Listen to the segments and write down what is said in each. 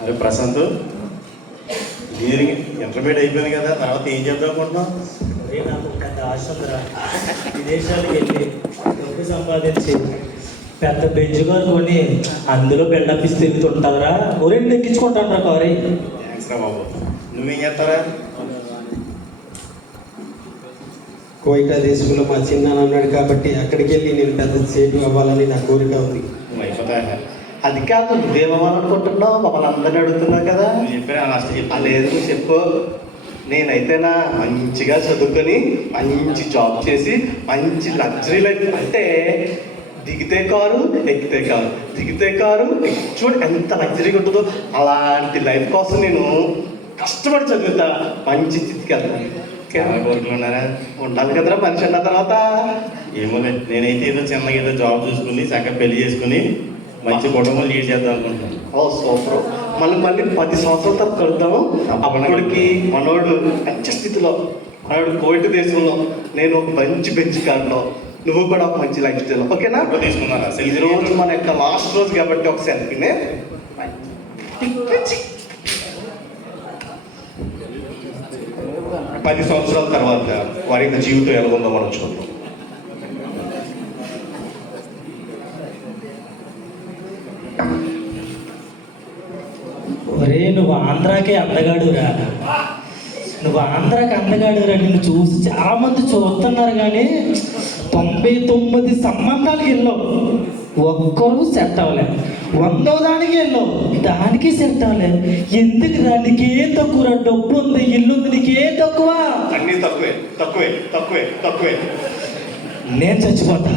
అరే Prashanth engineering intermediate అయిపోయింది కదా తర్వాత ఏం చేద్దాం అనుకుంటున్నావు? ఒరే నాకు పెద్ద ఆశ ఉందిరా. విదేశాలకు వెళ్ళి డబ్బు సంపాదించి పెద్ద బెంచ్ కారు కొని అందులో బిల్డప్ ఇస్తే తిరుగుతుంటుందిరా ఒరే ఎక్కించుకుంటాను రా కారు. థ్యాంక్స్ రా బాబు. నువ్వేం చేస్తారా కోయిటా దేశంలో మా చిన్న అన్నాడు కాబట్టి అక్కడికి వెళ్ళి నేను పెద్ద సేటు అవ్వాలని నా కోరిక ఉంది. అది కాదు నువ్వేమనుకుంటున్నావు మమ్మల్ని అందరిని అడుగుతున్నావు కదా. నువ్వు చెప్పినా లేదు చెప్పు. నేనైతేనా మంచిగా చదువుకొని మంచి జాబ్ చేసి మంచి లగ్జరీ లైఫ్ అంటే దిగితే కారు ఎక్కితే కారు. దిగితే కారు చూడు ఎంత లగ్జరీగా ఉంటుందో. అలాంటి లైఫ్ కోసం నేను కష్టపడి చదువుతా మంచి స్థితికి వెళ్తాను. చాలా కోరికలు ఉన్నారా? ఉండాలి కదరా మనిషి అన్న తర్వాత. ఏమోలే నేనైతే ఏదో చిన్నగా ఏదో జాబ్ చూసుకుని చక్కగా పెళ్ళి చేసుకుని మంచి కుటుంబం లీడ్ చేద్దాం అనుకుంటున్నాను. Oh super. మళ్ళీ మళ్ళీ పది సంవత్సరాల తర్వాత కలుద్దాము. అప్పటికి మనోడు మంచి స్థితిలో మనోడు కోవిడ్ దేశంలో నేను ఒక మంచి బెంచ్ కార్లో నువ్వు కూడా ఒక మంచి లైఫ్ స్టైల్ ఓకేనా? తీసుకున్నారా? ఈ రోజు మన యొక్క లాస్ట్ రోజు కాబట్టి ఒక సెల్ఫీనే పది సంవత్సరాల తర్వాత వారి యొక్క జీవితం ఎలా ఉందో మనం చూద్దాం. ఒరే నువ్వు ఆంధ్రాకే అందగాడు రా. నువ్వు ఆంధ్రాకి అందగాడు రా. నిన్ను చూసి చాలా మంది చూస్తున్నారు కానీ తొంభై తొమ్మిది సంబంధాలు వెళ్ళావు ఒక్కరు సెట్ అవ్వలేదు. వందో దానికి వెళ్ళావు దానికి సెట్ అవ్వలే ఎందుకు రా? నీకేం తక్కువ డబ్బు ఉంది ఇల్లు ఉంది నీకేం తక్కువ. అన్నీ తక్కువే తక్కువే తక్కువే తక్కువే. నేను చచ్చిపోతా.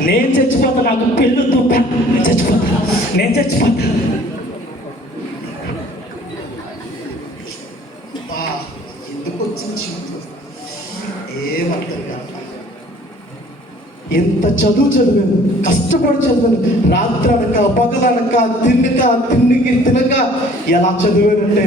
నేను చచ్చిపోతా నాకు పెళ్ళొద్దు పా. నేను చచ్చిపోతా. నేను చచ్చిపోతా. ఎందుకు వచ్చింది కాదు ఎంత చదువు చదివాను కష్టపడి చదివాను రాత్రి పగలనక తిన్నక తిన్నికి తినక ఎలా చదివానంటే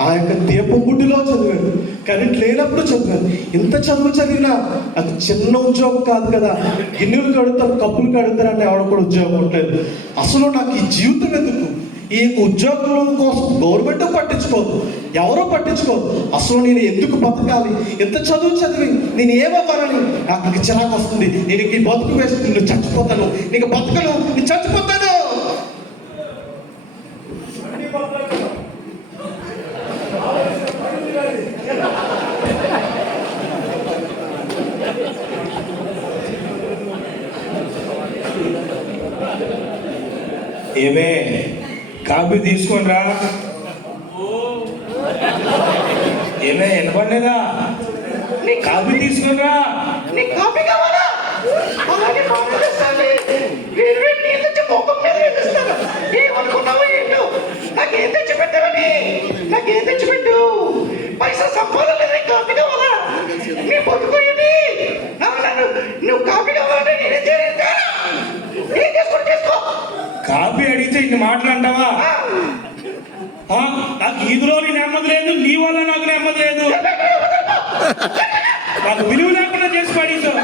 ఆ యొక్క దీపం గుడ్డిలో చదివాను కరెంట్ లేనప్పుడు చదివాను. ఎంత చదువు చదివినా అది చిన్న ఉద్యోగం కాదు కదా. గిన్నెలు కడుగుతారు కప్పులు కడుగుతారు అంటే ఆవిడ కూడా ఉద్యోగం ఉండలేదు అసలు నాకు ఈ జీవితం ఎందుకు? ఈ ఉద్యోగం కోసం గవర్నమెంట్ పట్టించుకోదు ఎవరో పట్టించుకోదు. అసలు నేను ఎందుకు బతకాలి? ఎంత చదువు చదివి? నేను ఏమవ్వాలని? నాకు చిరాకు వస్తుంది. నేను ఈ బతుకు వేస్తుంది నువ్వు చచ్చిపోతాను. నీకు బతకను. నేను చచ్చిపోతాను. డబ్బు తీసుకొని రా. ఏమే వినపడలేదా? కాఫీ తీసుకొని రా. కాపీ కావాలా? నీ కాపీ తెచ్చి మీద ఏంటో? నాకేం తెచ్చిపెట్టావని నాకేం తెచ్చి పైసా సంపాదన కాపీ కావాలా? నీ బతుకు నువ్వు కాపీ కావాలంటే నేనే చేస్తాను చేసుకో చేసుకో కాఫీ అడిగితే ఇన్ని మాటలు అంటావా? ఆ, నాకు ఈదులో నీ నెమ్మది లేదు నీ వల్ల నాకు నెమ్మది లేదు. నాకు విలువ లేకుండా చేసి పడేసావు.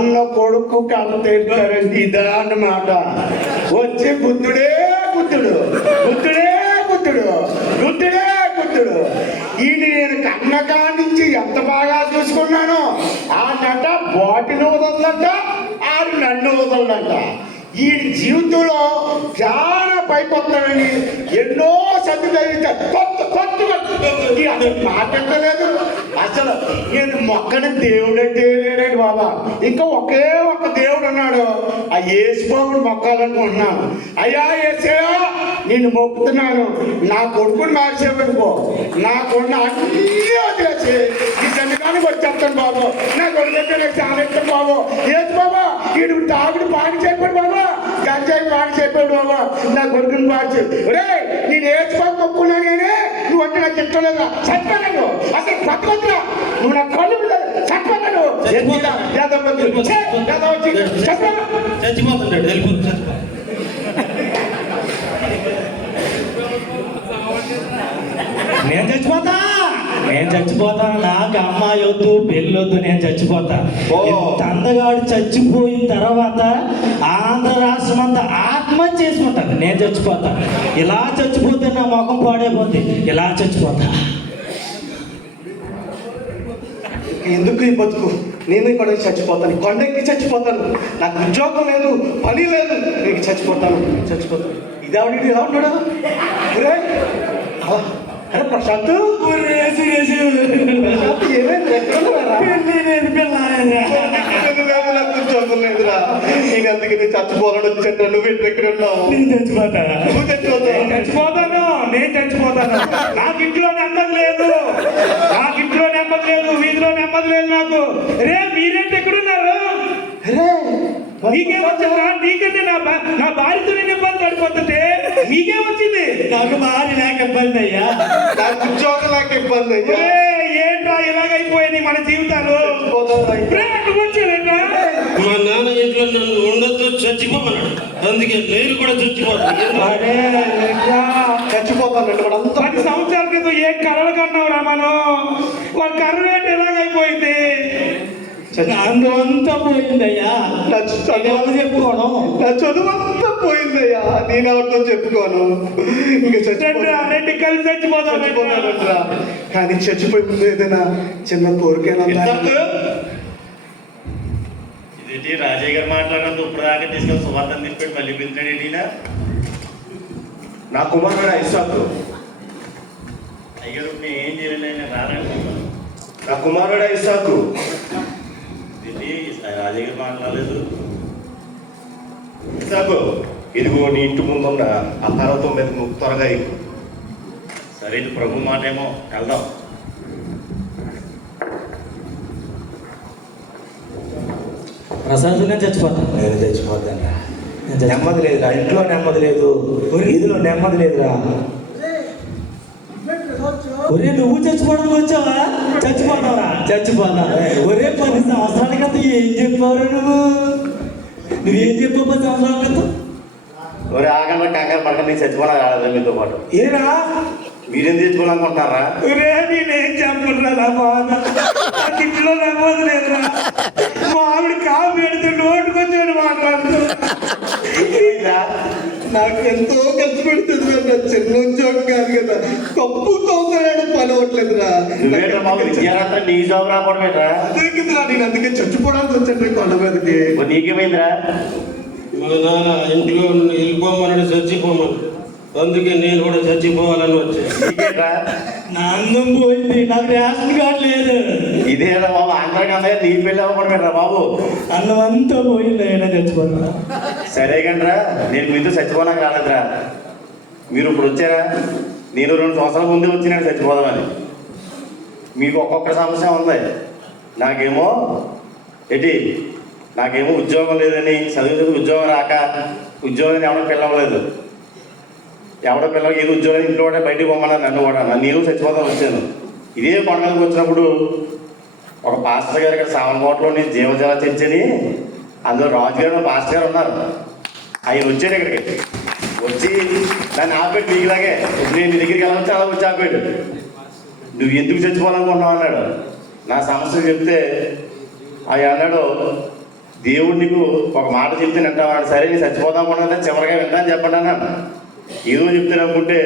అన్న కొడుకు కన్న తేలుతారండి ఇదా అన్నమాట. వచ్చి బుద్ధుడే బుద్ధుడు బుద్ధుడే బుద్ధుడు బుద్ధుడే బుద్ధుడు. ఈయన నేను కన్నకా నుంచి ఎంత బాగా చూసుకున్నానో ఆ నట బాటిని వదలదంట ఆడు నన్ను వదలదంట ఈ జీవితంలో చాలా పైపొత్తాడని ఎన్నో కొత్త కొత్త అసలు మాట్లాడలేదు అసలు నేను మొక్కని దేవుడంటే లేడండి బాబా. ఇంకా ఒకే ఒక్క దేవుడు అన్నాడు ఆ యేసుబాబుని మొక్కాలనుకుంటున్నాను. అయ్యా ఏసే నేను మొక్కుతున్నాను. నా కొడుకుని మార్చేపడుకో నా కొడుకు అన్నీ వదిలేసి ఈ సన్నిధానికి వచ్చేస్తాను బాబు. నా కొడుకు నాకు చాలా ఇష్టం బాబు. ఏసు బాబా వీడు తాగుడు పాడి చెప్పాడు బాబా. గంజాయి పాడి చెప్పాడు బాబా. నా కొడుకుని మార్చి రే నేను ఏసు బాబు మొక్కున్నాను కానీ నువ్వు అంటే నాకు ఇష్టం లేదా? చచ్చిపోయాను అసలు పట్టుకొద్దురా నువ్వు నా కళ్ళు చచ్చిపోయాను చచ్చిపోతుంటాడు వెళ్ళిపో చచ్చిపో. నేను చచ్చిపోతా. నేను చచ్చిపోతా నాకు అమ్మాయి వద్దు పెళ్ళి వద్దు నేను చచ్చిపోతా. అందగాడు చచ్చిపోయిన తర్వాత ఆంధ్ర రాష్ట్రం అంతా ఆత్మహత్య చేసుకుంటాను నేను చచ్చిపోతా. ఇలా చచ్చిపోతే నా ముఖం పాడైపోద్ది. ఇలా చచ్చిపోతా. ఎందుకు ఈ బతుకు? నేను ఇక్కడ చచ్చిపోతాను. కొండెక్కి చచ్చిపోతాను. నాకు ఉద్యోగం లేదు పని లేదు. నేను చచ్చిపోతాను. చచ్చిపోతాను. ఇదేవాడి ఎలా ఉన్నాడు? అరే ప్రశాంత్? ప్రశాంత్ ఏమైంది? ఎక్కడున్నారా? లేదు, నాకు ఉద్యోగం లేదురా నేను అందుకే నేను చచ్చిపోవాలని వచ్చాను నువ్వు ఇంటి ఎక్కడ ఉన్నావు? నేను చచ్చిపోతా నువ్వు చచ్చిపోతావు? చచ్చిపోతాను. నేను చచ్చిపోతాను. నాకు ఇంట్లో నెమ్మది లేదు. నాకు ఇంట్లో నెమ్మది లేదు. వీధిలో నెమ్మది లేదు నాకు. రే మీరేంటి ఎక్కడున్నారు? నీకేం వచ్చిందా నీకంటే నా నా భార్యతో నేను ఇబ్బంది పడిపోతుంటే మీకేం వచ్చింది. నాకు భార్య లేక ఇబ్బంది అయ్యా. నాకు ఉద్యోగం లేక ఇబ్బంది అయ్యా. ఏంట్రా ఇలాగైపోయింది మన జీవితాలు? చచ్చిపోతాను. రే, మా నాన్న ఇంట్లో నన్ను ఉండొద్దు చచ్చిపోమన్నాడు. అందుకే నేను కూడా చచ్చిపోతాను. అంతా పది సంవత్సరాల క్రితం ఏ కర్రలు కన్నావురా మనం? వాళ్ళ కర్ర అంతా పోయిందయ్యా. చదువు ఎవరు చెప్పుకోవడం నా చదువు అంతా పోయిందయ్యా. నేను ఎవరితో చెప్పుకోను? ఇంకా రెండు చచ్చిపోతాను రెండు కలిసి చచ్చిపోతాం చచ్చిపోతానంటరా కానీ చచ్చిపోయి ముందు ఏదైనా చిన్న కోరికైనా? ఇదేంటి రాజయ్య గారు మాట్లాడినందుకు ఇప్పుడు దాకా తీసుకొని సువార్తను తీసుకొని మళ్ళీ ఏంటి నా కుమారుడు ఇస్సాకు అయ్యారు నేను ఏం చేయలేదు నా కుమారుడు ఇస్సాకు రాజయ్య గారు మాట్లాడలేదు ఇస్సాకు ఇదిగో నీ ఇంటి ముందున్న ఆ పర్వతం మీద నువ్వు త్వరగా ఎక్కు సరే ఇది ప్రభు మాట ఏమో వెళ్దాం నేను నేను చచ్చిపోతాను నేను చచ్చిపోతా. నెమ్మది లేదురా ఇంట్లో నెమ్మది లేదు. వీధిలో నెమ్మది లేదురా. ఒరే నువ్వు చచ్చిపోవడానికి వచ్చావా? చచ్చిపోతావరా చచ్చిపోతా. ఒరే పది సంవత్సరాల క్రితం ఏం చెప్పావు నువ్వు? నువ్వేం చెప్పావు పది సంవత్సరాల క్రితం? ఒరే ఆగండి కంగారు పడక నేను చచ్చిపోయినా రాలేదు మీతో పాటు. ఏరా? మీరేం ఒరే నేనేం చెప్పరా బాధ నాకు ఇంట్లో నమ్మదు లేదురా మా ఆవిడ కాపు పెడుతూ నోటుకొచ్చాడు మాట్లాడుతూ. నాకు ఎంతో ఖర్చు పెడుతుంది నా చిన్న ఉద్యోగం కాదు కదా. కప్పు తోకలేడు? నీ జాబ్ అదే కదరా నేను అందుకే చచ్చిపోవడానికి వచ్చాను కొండ మీదకి. మరి నీకేమైందిరా? మా నాన్న ఇంట్లో వెళ్ళిపోమన్నాడు చచ్చిపోమన్నాడు అందుకే నేను కూడా చచ్చిపోవాలని వచ్చాను. నీకేంట్రా? నా అందం పోయింది నాకు రేషన్ కార్డు లేదు. ఇదేరా బాబు ఆంధ్ర కన్నా నీ పెళ్ళి అవ్వకూడదు ఏంట్రా బాబు? అన్నం అంతా పోయింది అయినా చచ్చిపోతా సరే కండ్రా నేను మీతో చచ్చిపోనాక రాలేదురా. మీరు ఇప్పుడు వచ్చారా? నేను రెండు సంవత్సరాల ముందే వచ్చి నేను చచ్చిపోదామని. మీకు ఒక్కొక్క సమస్య ఉంది. నాకేమో ఏంటి? నాకేమో ఉద్యోగం లేదని చదువు ఉద్యోగం రాక ఉద్యోగం ఎవడో పిలవలేదు. ఎవడో పిల్లలు ఏదో ఉద్యోగం ఇంట్లో కూడా బయటికి పోమన్నారు నన్ను కూడా. నన్ను నేను చచ్చిపోదాం వచ్చాను. ఇదే కొండ వచ్చినప్పుడు ఒక పాస్టర్ గారు ఇక్కడ సామన్కోటలోని జీవజల చర్చని అందులో రాజుగారు పాస్టర్ గారు ఉన్నారు. ఆయన వచ్చాడు ఇక్కడికి. వచ్చి దాన్ని ఆపేడు మీకులాగే నేను మీ దగ్గరికి ఎలా వచ్చి అలా వచ్చి ఆపేడు. నువ్వు ఎందుకు చచ్చిపోవాలనుకుంటున్నావు అన్నాడు. నా సమస్య చెప్తే ఆయన అన్నాడు దేవుడు నీకు ఒక మాట చెప్తే వింటావా అన్నాడు. సరే నేను చచ్చిపోదాం అనుకున్నా చివరిగా వింటాను చెప్పండి అన్నాను ఏదో చెప్తాను అనుకుంటే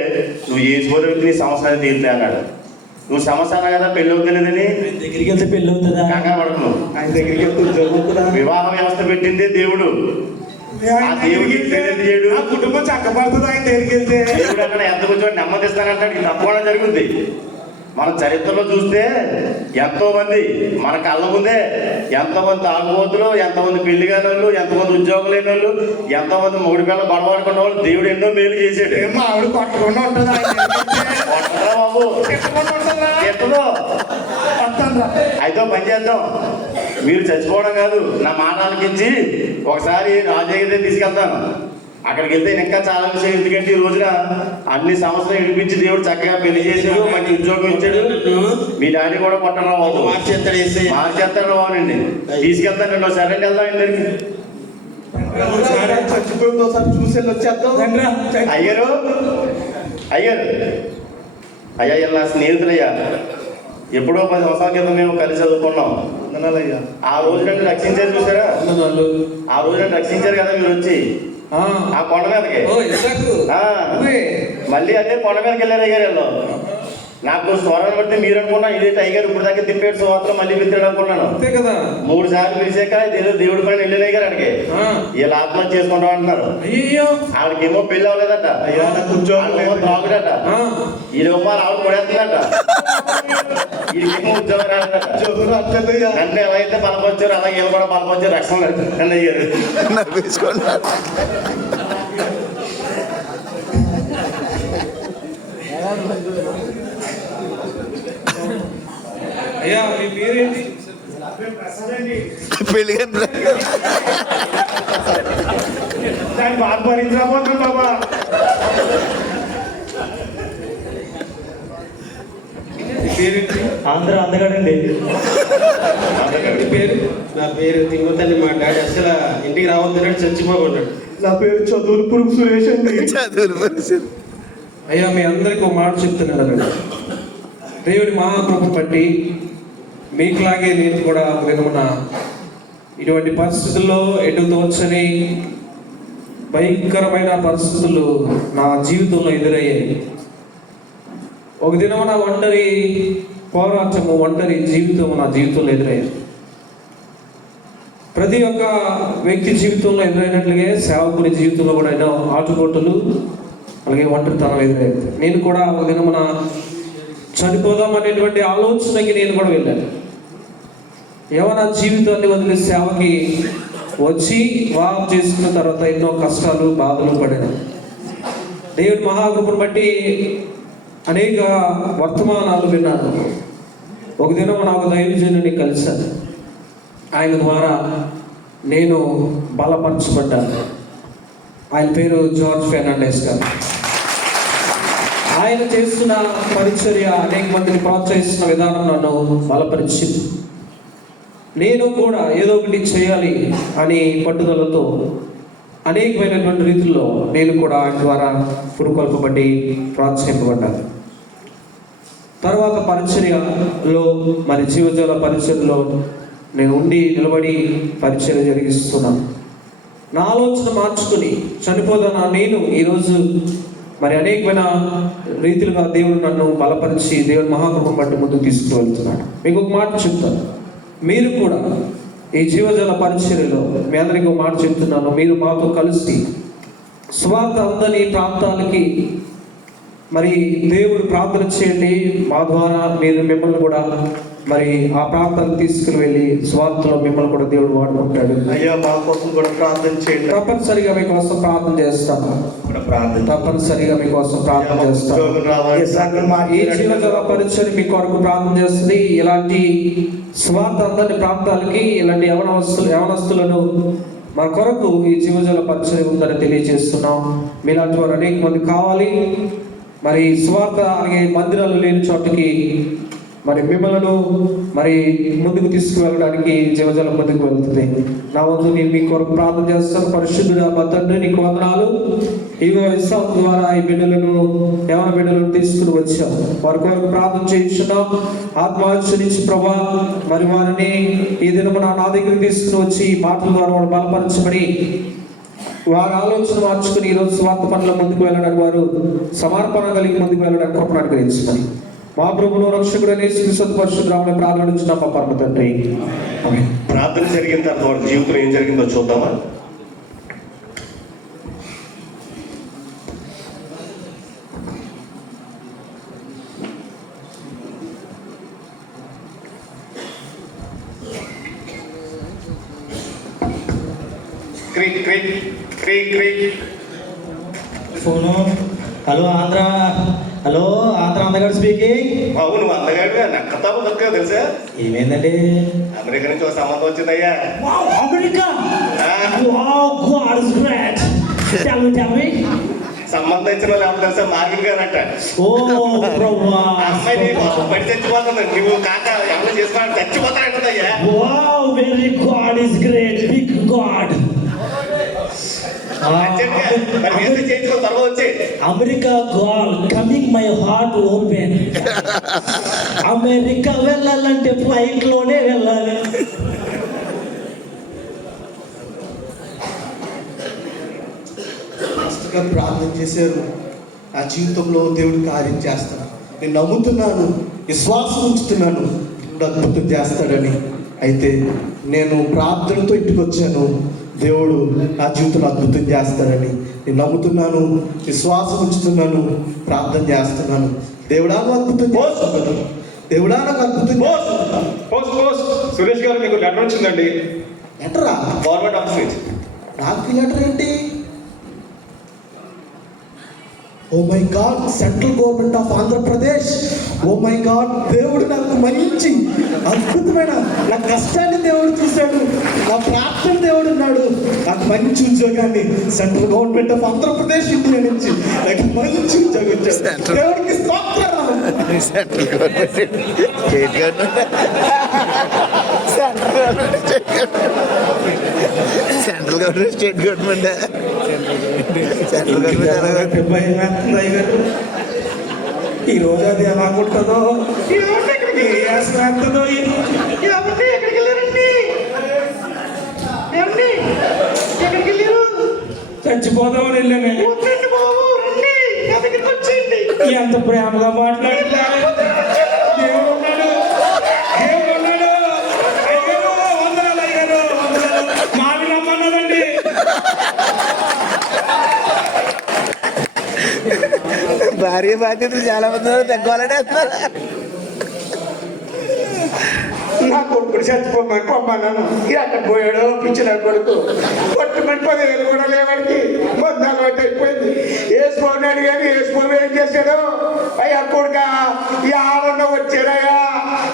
నువ్వు ఏ స్పోతే నీ సమస్య అనేది తీరుతాయి అన్నాడు. నువ్వు సమస్య అన్నా కదా పెళ్ళి అవుతులేదని దగ్గరికి వెళ్తే పెళ్ళి అవుతుందా? కంగారు పడుతున్నావు ఆయన దగ్గరికి వెళ్తే? వివాహ వ్యవస్థ పెట్టింది దేవుడు. కుటుంబం చక్కబడుతుంది ఆయన దగ్గరికి వెళ్తే? దేవుడు అక్కడ ఎంత కొంచెం నెమ్మదిస్తానంటాడు. ఇది తప్పకుండా జరుగుద్ది. మన చరిత్రలో చూస్తే ఎంతో మంది మన కళ్ళ ముందే ఎంతమంది తాగుబోతులు ఎంతమంది పెళ్ళి కాని వాళ్ళు ఎంతమంది ఉద్యోగం లేని వాళ్ళు ఎంతమంది మూడు పిల్లలు బడవాడుకున్న వాళ్ళు దేవుడు ఎన్నో మేలు చేసాడు ఏమో ఆవిడ కొట్టకుండా ఉంటుందా? బాబు. అయితే పని చేద్దాం. మీరు చచ్చిపోవడం కాదు నా మాట ఆలకించి ఒకసారి రాజయ్య దగ్గర తీసుకెళ్తాను. అక్కడికి వెళ్తే ఇంకా చాలా విషయం. ఎందుకంటే ఈ రోజున అన్ని సంవత్సరాలు ఇడిపించి దేవుడు చక్కగా పెళ్ళి చేశాడు మంచి ఉద్యోగం ఇచ్చాడు. మీ డాడీ కూడా బాబు మార్చేస్తాడు మార్చేస్తాడు బాబునండి తీసుకెళ్తానండి ఒకసారి రండి వెళ్దాం ఇద్దరికి చచ్చిపోయింది ఒకసారి చూసి వచ్చేద్దాం అయ్యారు అయ్యారు అయ్యా ఇలా నా స్నేహితులయ్యా. ఎప్పుడో పది సంవత్సరాల క్రితం మేము కలిసి చదువుకున్నాం. ఆ రోజు నన్ను రక్షించారు చూసారా. ఆ రోజు నన్ను రక్షించారు కదా మీరు వచ్చి. ఆ, కొండ మీదకి. ఓ ఇసాకు. మళ్ళీ అదే కొండ మీదకి వెళ్ళారు వీళ్ళు. నాకు స్వరం బట్టి మీరు అనుకున్నా ఇదే టైగర్ ఇప్పుడు దాకా తిప్పాడు సంవత్సరం మళ్ళీ పిలిచాడు అనుకున్నాను. అంతే కదా. మూడు సార్లు పిలిచాక ఇదేదో దేవుడి పైన వెళ్ళిన గారు అడిగే ఆ, వీళ్ళు ఆత్మహత్య చేసుకుంటాం అంటున్నారు. అయ్యయ్యో. ఆవిడకేమో పెళ్ళి అవ్వలేదట. అయ్యా, లేదు. తాగుడట ఆ, ఈడేమో ఆవిడ కొడేస్తుందట వీడికేమో ఉద్యోగం నన్ను ఎలా అయితే బలపరిచారు అలాగే కూడా బలపరిచారు రక్షణ నన్ను అయ్యారు అయ్యా మీ పేరేంటి? దాన్ని బాధ భరించలేకపోతున్నాం బాబా. మీ పేరేంటి? ఆంధ్ర అందగాడండి మీ పేరు? నా పేరు తిమ్మతల్లి మా డాడీ అసలు ఇంటికి రావద్దన్నాడు చచ్చిపోకున్నాడు నా పేరు చదువులు పురుగు సురేష్ అండి. అయ్యా మీ అందరికి ఒక మాట చెప్తున్నాను అన్నాడు దేవుడి మహాకృప బట్టి మీకులాగే నేను కూడా ఒక విధమున ఇటువంటి పరిస్థితుల్లో ఎటు తోచని భయంకరమైన పరిస్థితులు నా జీవితంలో ఎదురయ్యాయి. ఒక దినమున ఒంటరి పోరాటము ఒంటరి జీవితం నా జీవితంలో ఎదురయ్యాయి. ప్రతి ఒక్క వ్యక్తి జీవితంలో ఎదురైనట్లుగా సేవకుని జీవితంలో కూడా ఎన్నో ఆటుపోటులు అలాగే ఒంటరితనం ఎదురైంది నేను కూడా ఒక దినమున చనిపోదాం అనేటువంటి ఆలోచనకి నేను కూడా వెళ్ళాను. యవన జీవితాన్ని వదిలి సేవకి వచ్చి వివాహం చేసుకున్న తర్వాత ఎన్నో కష్టాలు బాధలు పడిన. దేవుడి మహాకృపను బట్టి అనేక వర్తమానాలు విన్నాను. ఒక దినం నాకు దైవజనుని కలిశాను. ఆయన ద్వారా నేను బలపరచబడ్డాను. ఆయన పేరు జార్జ్ ఫెర్నాండెస్ గారు. ఆయన చేస్తున్న పరిచర్య అనేక మందిని ప్రోత్సహిస్తున్న విధానం నన్ను బలపరిచింది. నేను కూడా ఏదో ఒకటి చేయాలి అని పట్టుదలతో అనేకమైనటువంటి రీతిలో నేను కూడా ఆయన ద్వారా పురుకొల్పబడి ప్రోత్సహింపబడ్డాను. తర్వాత పరిచర్యలో మరి జీవజాల పరిచర్లో నేను ఉండి నిలబడి పరిచర్య జరిగిస్తున్నాను. నా ఆలోచన మార్చుకుని చనిపోదానా నేను ఈరోజు మరి అనేకమైన రీతిలుగా దేవుడు నన్ను బలపరిచి దేవుడు మహాకృపం బట్టి ముందుకు తీసుకువెళ్తున్నాడు. మీకు ఒక మాట చెప్తాను. మీరు కూడా ఈ జీవజల పరిచర్యలో మీ అందరికీ ఒక మాట చెప్తున్నాను. మీరు మాతో కలిసి స్వార్థ అందని ప్రాంతాలకి మరి దేవుడు ప్రార్థన చేయండి. మా ద్వారా మీరు మిమ్మల్ని కూడా మరి ఆ ప్రాంతాలకు తీసుకుని వెళ్ళి స్వార్థలో మిమ్మల్ని కూడా దేవుడు వాడుకుంటాడు. అయ్యా మా కోసం కూడా ప్రార్థన చేయండి. తప్పనిసరిగా మీకోసం ప్రార్థన చేస్తాను తప్పనిసరిగా మీకోసం ప్రార్థన చేస్తాను ఈ జీవితాల పరిచయం మీ కొరకు ప్రార్థన చేస్తుంది? ఇలాంటి స్వార్థ అందని ప్రాంతాలకి ఇలాంటి యవనవస్తులు యవనస్తులను మా కొరకు ఈ జీవజల పరిచయం ఉందని తెలియజేస్తున్నాం. మీలాంటి వారు అనేక మంది కావాలి. మరి స్వార్థ అలాగే మందిరాలు లేని చోటకి మరి మిమ్మల్ని మరి ముందుకు తీసుకువెళ్ళడానికి జీవజాలం ముందుకు వెళ్తుంది. నా వద్దు నేను మీ కొరకు ప్రార్థన చేస్తాను. పరిశుద్ధుడు మా తండ్రి నీకు వందనాలు. ఇగో ఇస్సాం ద్వారా ఈ బిడ్డలను యవన బిడ్డలను తీసుకుని వచ్చాం. వారి కొరకు ప్రార్థన చేయించున్నాం ఆత్మాచరించి ప్రభా మరి వారిని ఈ దినమున నా దగ్గర తీసుకుని వచ్చి ఈ మాటల ద్వారా వాళ్ళు బలపరచబడి వారి ఆలోచన మార్చుకుని ఈరోజు స్వార్థ పనుల ముందుకు వెళ్ళడానికి వారు సమర్పణ కలిగి ముందుకు వెళ్ళడానికి కృపణ అనుగ్రహించమని. మా ప్రభులు రక్షకుడు పరిశుద్రామని ప్రార్థించిన మా పరమ తండ్రి. ప్రార్థన జరిగిన తర్వాత వాడి జీవితంలో ఏం జరిగిందో చూద్దామా? Phone. Hello Andhra. Hello Andhra అందగాడు స్పీకింగ్. బాబు నువ్వు అందగాడు నక్కతాపు దొరకదు తెలుసా? ఏమైందండి? అమెరికా నుంచి ఒక సంబంధం వచ్చిందయ్యా. Wow America? Wow god great tell me tell me సంబంధం ఇచ్చిన వాళ్ళు ఎవరు తెలుసా? మార్గన్ గారంట. ఓ ప్రభువా అమ్మాయి నీ కోసం పడి చచ్చిపోతుంది. నువ్వు కాక ఎవరు చేసుకోవాలి? చచ్చిపోతానంటుందయ్యా wow very god is great big god అర్జెంట్గా మరి వేస్తే చేయించుకో త్వరగా వచ్చి America gal coming my heart open. America వెళ్ళాలంటే ఫ్లైట్లోనే వెళ్ళాలి ప్రార్థన చేశారు. నా జీవితంలో దేవుడు కార్యం చేస్తాడు. నేను నమ్ముతున్నాను విశ్వాసం ఉంచుతున్నాను. దేవుడు అద్భుతం చేస్తాడని. అయితే నేను ప్రార్థనతో ఇంటికి వచ్చాను. దేవుడు నా జీవితంలో అద్భుతం చేస్తాడని. నేను నమ్ముతున్నాను విశ్వాసం ఉంచుతున్నాను ప్రార్థన చేస్తున్నాను. దేవుడా అద్భుతం చేస్తున్నాను దేవుడా నాకు అద్భుతం చేస్తున్నాను. పోస్ట్. పోస్ట్ సురేష్ గారు మీకు లెటర్ వచ్చిందండి. లెటరా గవర్నమెంట్ ఆఫీస్ నాకు లెటర్ ఏంటి? ఓ my god central government of Andhra Pradesh oh my god దేవుడు నాకు మంచి అద్భుతమైన నా కష్టాన్ని దేవుడు చూశాడు నా ప్రార్థన దేవుడు ఉన్నాడు. నాకు మంచి ఉద్యోగాన్ని central government of Andhra Pradesh India నుంచి నాకు మంచి ఉద్యోగం ఇచ్చాడు. దేవుడికి స్తోత్రం central government state government central government state government central government ఈ రోజు అది ఎలా కొట్టదో వేస్తుందో ఎక్కడికి వెళ్ళారండి ఎక్కడికి వెళ్ళారు చచ్చిపోదామని వెళ్ళాను ఎంత ప్రేమగా మాట్లాడుతున్నారు భార్య బాధ్యతలు చాలా మంది తగ్గాలంటే. నా కొడుకుడు చచ్చిపోమని పోయాడో పిచ్చిన కొడుకు. కొట్టుమని పదివేలు కూడా లేవాడికి మొత్తం అలవాటు అయిపోయింది. వేసుకోన్నాడు కానీ వేసుకోవి ఏం చేశాడు? అయ్యా కొడుక ఈ ఆడన్న వచ్చారయ్యా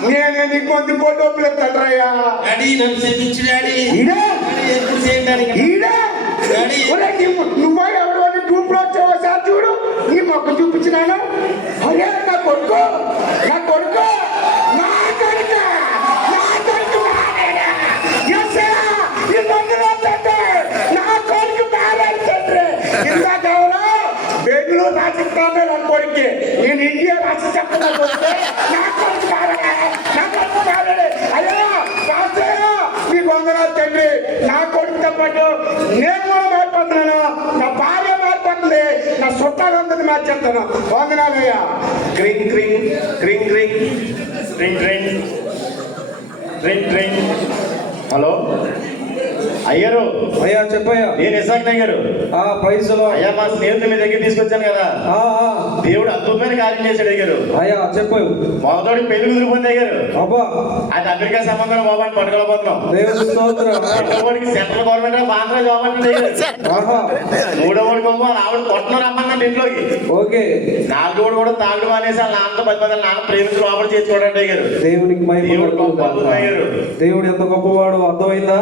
నేను నీకు మంది పో డబ్బులు ఎత్తాడయ్యా ఈడే? ఈడే? ఒరేయ్, నీ- నువ్వు ఎవరు వచ్చావో? ఈ నీ మొక్క చూపించినాను. అరే నా కొడుకు నా కొడుకు నా కొడుకు నా కొడుకు నా కొడుకు మారాడు తండ్రి. ఇందాక బెంగళూరు రాసిస్తాను నా కొడుకు నేను ఇండియా రాసి చెప్తున్నా కొడుకు నా కొడుకు మారాడా? నా కొడుకు మారాడు అయ్యా రాసయ్యా మీకు వందనాలు తండ్రి. నా కొడుకుతో పాటు నేను కూడా మాట్లాడుతున్నాను నా భార్య ఉంది నా చుట్టాలందరినీ చెప్తాను వందనాలయ్యా. క్రింగ్ క్రింగ్ క్రింగ్ క్రింగ్. Ring ring ring ring hello? అయ్యారు అయ్యా చెప్పయ్యా. నేను ఇసాక్ అయ్యారు ఆ పైసలు అయ్యా మా స్నేహితులు మీ దగ్గర తీసుకొచ్చాను కదా. దేవుడు అద్భుతమైన కార్యం చేశాడు అయ్యారు అయ్యా చెప్పు. మొదటి పెళ్ళి కుదిరిపోయింది అయ్యారు అబ్బా. అది అమెరికా సంబంధం బాబాని వాడికి సెంట్రల్ గవర్నమెంట్ ఆంధ్ర జాబ్ అంటే ఆహా. మూడో వాడికి ఏమో ఆవిడ కొట్టను రమ్మన్నాడు ఇంట్లోకి. ఓకే. నాలుగో కూడా తాగుడు వాళ్ళ నాన్నతో పది మంది నాన్న ప్రేమించి లోపల చేసుకోవడం అయ్యారు దేవునికి దేవుడు గొప్ప. దేవుడు ఎంత గొప్పవాడు అర్థమైందా?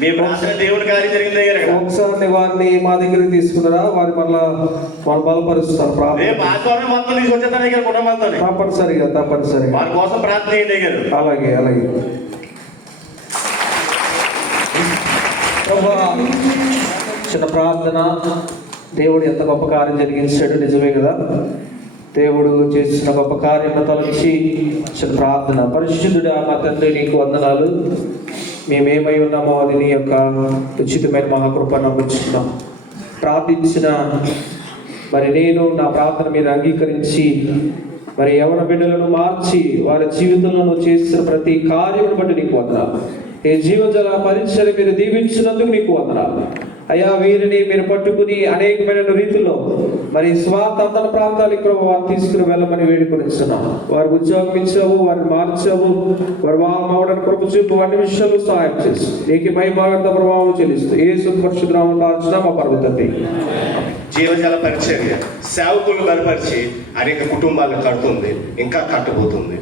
మీ కార్యం జరిగింది ఒకసారి వారిని మా దగ్గరికి తీసుకున్నారా? వారి మళ్ళా వాళ్ళు బలపరుస్తారు తప్పనిసరిగా తప్పనిసరిగా. వారి కోసం ప్రార్థన చేయండి అలాగే అలాగే. చిన్న ప్రార్థన. దేవుడు ఎంత గొప్ప కార్యం జరిగించాడు నిజమే కదా? దేవుడు చేసిన గొప్ప కార్యం తలచి చిన్న ప్రార్థన. పరిశుద్ధుడా మా తండ్రి నీకు వందనాలు. మేమేమై ఉన్నామో అది నీ యొక్క ఉచితమైన మహాకృప నమ్ముచున్నాం. ప్రార్థించిన మరి నేను నా ప్రార్థన మీరు అంగీకరించి మరి యవన బిడ్డలను మార్చి వారి జీవితంలో చేసిన ప్రతి కార్యం బట్టి నీకు వందనాలు. ఈ జీవజల పరీక్షలు మీరు దీవించినందుకు నీకు వందనాలు. అయ్యా వీరిని మీరు పట్టుకుని అనేకమైన రీతిలో మరి స్వాతంత్ర ప్రాంతాలు ఇక్కడ ప్రభు వారు తీసుకుని వెళ్ళమని వేడుకొనిస్తున్నాం వారి ఉద్యోగం ఇచ్చావు వారిని మార్చావు వారి వాళ్ళు అవడానికి కృప చూపు అన్ని విషయాలు సహాయం చేసి నీకు మహిమాగంత ప్రభావం చెల్లిస్తూ ఏ సుపరిశుద్రామం మార్చినా మా పర్వతండి జీవజాల పరిచర్య సేవకులు బలపరిచి అనేక కుటుంబాలను కడుతుంది ఇంకా కట్టబోతుంది.